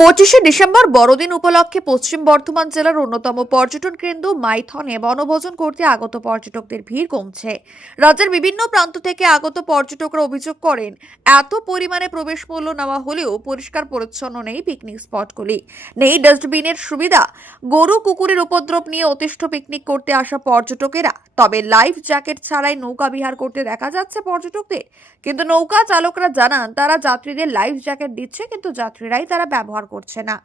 পঁচিশে ডিসেম্বর বড়দিন উপলক্ষে পশ্চিম বর্ধমান জেলার অন্যতম পর্যটন কেন্দ্র মাইথনে বনভোজন করতে আগত পর্যটকদের ভিড় কমছে। রাজ্যের বিভিন্ন প্রান্ত থেকে আগত পর্যটকরা অভিযোগ করেন, এত পরিমাণে প্রবেশ মূল্য নেওয়া হলেও পরিষ্কার পরিচ্ছন্ন নেই পিকনিক স্পটগুলি। নেই ডাস্টবিনের সুবিধা। গরু, কুকুরের উপদ্রব নিয়ে অতিষ্ঠ পিকনিক করতে আসা পর্যটকেরা তবে লাইফ জ্যাকেট ছাড়াই নৌকা বিহার করতে দেখা যাচ্ছে পর্যটকদের। কিন্তু নৌকা চালকরা জানান, তারা যাত্রীদের লাইফ জ্যাকেট দিচ্ছে, কিন্তু যাত্রীরাই তারা ব্যবহার করছে না।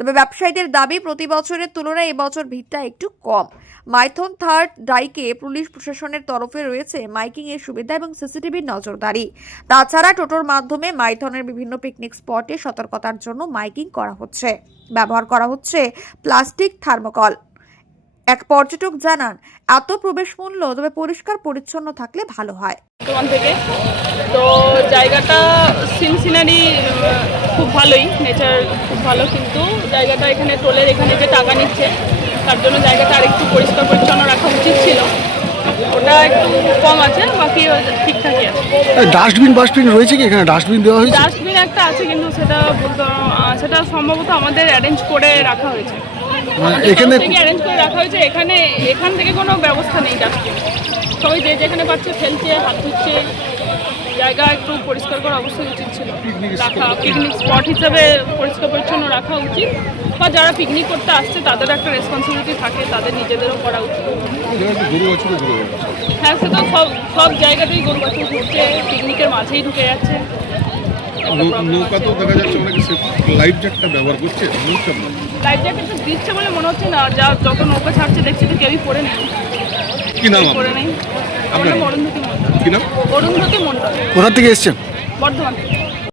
তবে ব্যবসায়ীদের দাবি, প্রতি বছরের তুলনায় এবছর ভিড়টা একটু কম। মাইথন থার্ড ডাইকে পুলিশ প্রশাসনের তরফে রয়েছে মাইকিং এর সুবিধা এবং সিসিটিভির নজরদারি। তাছাড়া টোটোর মাধ্যমে মাইথনের বিভিন্ন পিকনিক স্পটে সতর্কতার জন্য মাইকিং করা হচ্ছে। ব্যবহার করা হচ্ছে প্লাস্টিক থার্মোকল। এক পর্যটক জানান এত প্রবেশ মূল্য তবে পরিষ্কার পরিচ্ছন্ন থাকলে ভালো হয়। দোকান থেকে। তো জায়গাটা সিন সিনারি খুব ভালোই নেচার খুব ভালো কিন্তু জায়গাটা এখানে টোলের এখানে যে টাকা নিচ্ছে তার জন্য জায়গাটা আরেকটু পরিষ্কার পরিচ্ছন্ন রাখা উচিত ছিল। ওটা একটু কম আছে বাকি ঠিকঠাকই আছে। ডাস্টবিন বাস্টবিন রয়েছে কি এখানে? ডাস্টবিন দেওয়া হয়েছে? ডাস্টবিন একটা আছে কিন্তু সেটা বলতে সেটা সম্ভবত আমাদের অ্যারেঞ্জ করে রাখা হয়েছে। এখানে থেকে অ্যারেঞ্জ করে রাখা হয়েছে এখানে এখান থেকে কোনো ব্যবস্থা নেই ডাস্টবিন সবাই যে যেখানে পাচ্ছে ফেলছে হাত ধুচ্ছে জায়গা একটু পরিষ্কার করা অবশ্যই উচিত ছিল। রাখা পিকনিক স্পট হিসাবে পরিষ্কার পরিচ্ছন্ন রাখা উচিত। বা যারা পিকনিক করতে আসছে তাদের একটা রেসপন্সিবিলিটি থাকে তাদের নিজেদেরও করা উচিত। হ্যাঁ সে তো সব সব জায়গাতেই গরু বাছুর ঘুরছে পিকনিকের মাঝেই ঢুকে যাচ্ছে। নৌকা তো দেখা যাচ্ছে অনেকে লাইফ জ্যাকটা ব্যবহার করছে লাইফ জ্যাকেটটা দিচ্ছে বলে মনে হচ্ছে না। যা যত নৌকা ছাড়ছে দেখছি তো কেউই পরে নেই। কি নাম পরে নেই। আমার নাম? অরুন্ধতী মণ্ডল। কি নাম? অরুন্ধতি মণ্ডল। কোথা থেকে এসছেন? বর্ধমান থেকে।